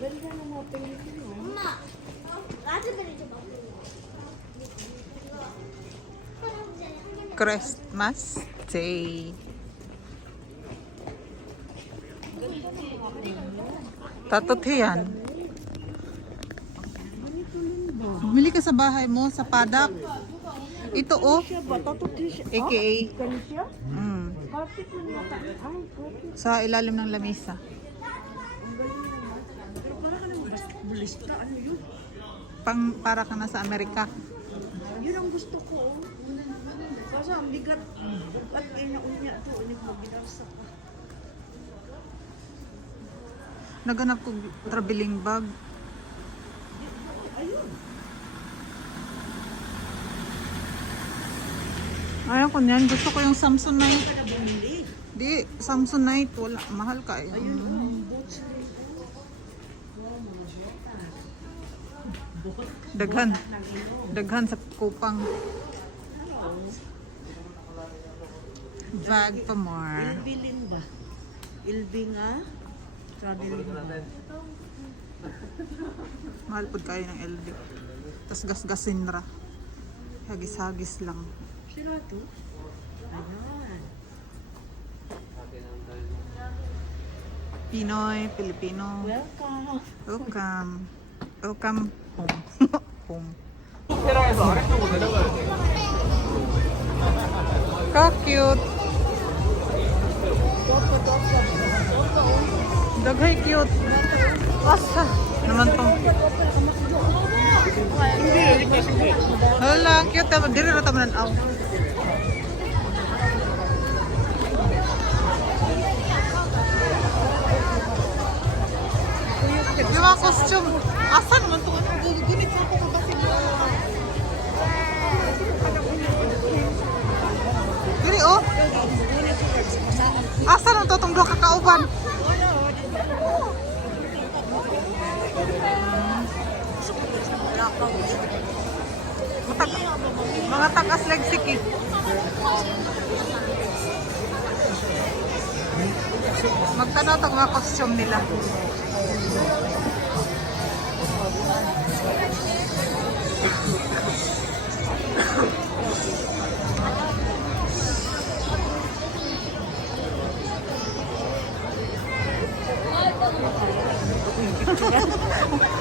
ganda ng mga Pilipino. Mama, raspberry siya ba? Christmas Day. Tatot yan. Bumili ka sa bahay mo, sa padak. Ito oh, Siya ba? Tatuti siya. aka Kani siya? mm, Kapit mo nata. Ay, kapit. sa ilalim ng lamesa. Ang galing naman. Pero para ka naman bulista. Ano yun? Para ka na sa Amerika. Yun ang gusto ko. Kasi ang bigat. At ay naunya ito. Ulit mo binarsa ka. Naganap ko traveling bag. Ayun. Ayaw ko niyan. Gusto ko yung Samsonite. Kada bumili. Di, Samsonite. Wala. Mahal ka eh. Ayun. Ang boots rin. Daghan. Daghan sa kupang. Bag pa more. Ilbilin ba? Ilbi nga. Traveling ba? Mahal po kayo ng LD. Tapos gasgasin ra. Hagis-hagis lang. Sila to? Ayan. Pinoy, Filipino. Welcome. Welcome. Welcome home. Home. Ka-cute. Daghay cute. Asa naman to. Hala, cute naman. Dili na tamanan aw. Yung mga costume. Asa naman to? Ano? Gugunit sa ako kasi. Dili oh. Asa naman to itong duha kakauban? Mga tagas legsiki. Magtanaw tag mga costume nila.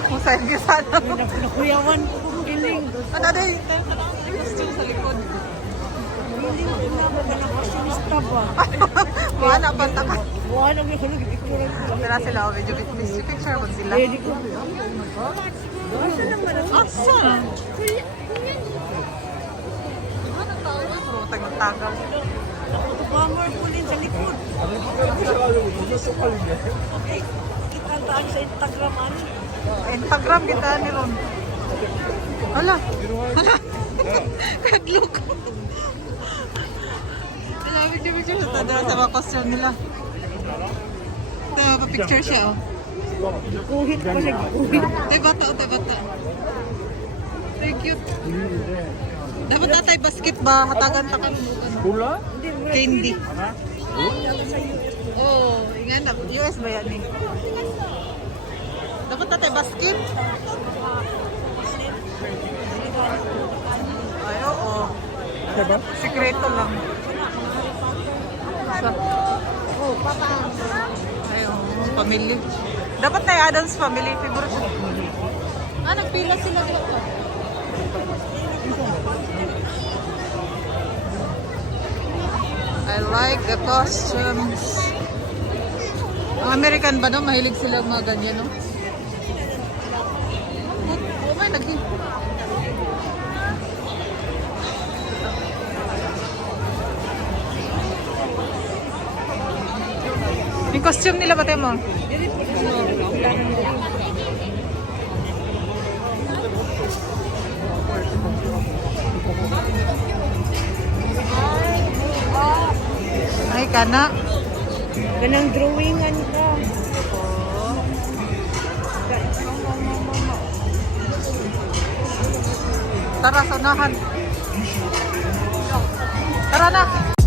Musay gisa na. Nakuyawan ko kung giling. Ano din? Costume sa likod. Giling ko na ba na fashionista ba? Wala pa taka. Wala may hulog ikuran ko. Tara sila o video picture mo sila. Ready ko. Asa naman ako? Asa? Ano tao na? Puro tagal-tagal. Bummer po din sa likod. Okay. Itantaan sa Instagram ani. Instagram kita ni Ron. Hala. Hala. Kadlok. Wala, video sa tada sa mga costume nila. Ito, pa-picture siya oh. Kuhit pa siya. Kuhit. Tay bata, tay bata. Very cute. Dapat natay basket ba? Hatagan ta kami. Pula? Candy. Oh, ingan na. US ba yan eh? Dapat natay basket. Ay, oo. Sikreto lang. Oh, papa. Ay, oo. Family. Dapat na yung Adams family. Favorite. Ah, nagpila sila dito. I like the costumes. Ang American ba no? Mahilig sila mga ganyan, no? Oh, may naging... Yung costume nila ba tayo mo? Ay, kana. Ganang drawingan ka. Tara, sunahan. Tara na.